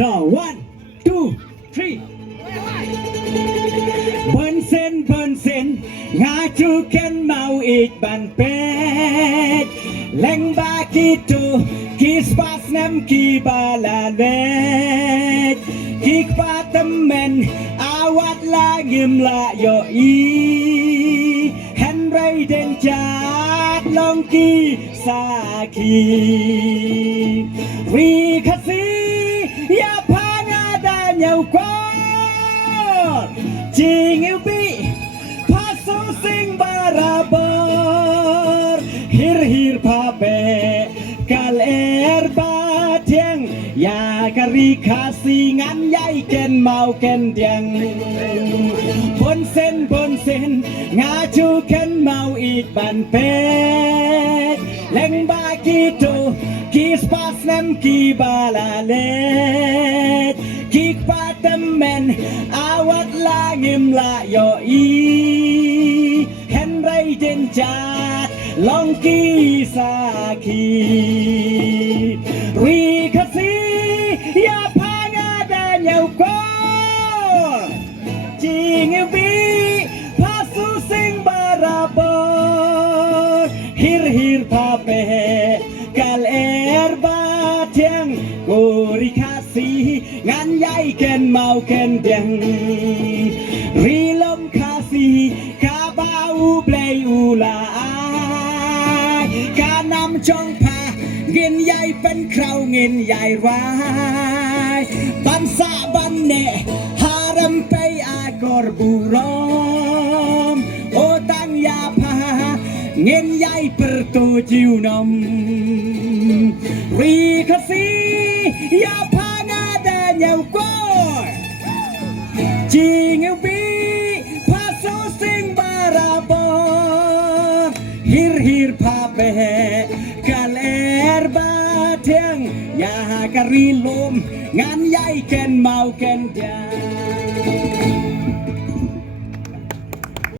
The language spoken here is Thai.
ต่อ one two three เบิร์นเซนงาจูเคนเมาอีกบันเป็ดแหลงบากีตูกีสปาสน้ำกีบาลาเวดกีกปาตเมนอาวัดลากิมลาโยอีเฮนไรเดนจาดลองกีสาคีรีคาซียาพางาดาเนียวกอดจิงอิวบีพาสุสิงบาราบอร์ฮิรพาเบกาเลร์บาเทียงยากะรีคาซีงันใหญ่เกนเมาเกนเดียงบนเส้นงาจูเคนเมาอีกบันเป็ดแหลงบากีตูกีสปาสน้ำกีบาลาเลดกีกปาตเมนอาวัดลางิมลาโยอีเฮนไรเดนจาดลองกีสาคีรีคาซียาพางาดาเนียวกอจิงบีพาสุสิงบาราบอฮิรพาเปกาเลร์บาเทียงกุริคาซีงานใหญ่เกนเมาเกนเดียงรีลมคาซีคาบาอูเปลยูลากานำจองพาเงินใหญ่เป็นคราวเงินใหญ่ร้ายบันซาบันเนฮารมไปอากอร์บูรอมโอตังยาพาเงินใหญ่ประตูจิวนมรีคาซียาพางาดาเนียวกอจิงบีพาสุสิงบาราบอฮิรพาเปกาเลร์บาเทียงยากะรีลมงานใหญ่เกนเมาเกนเดีย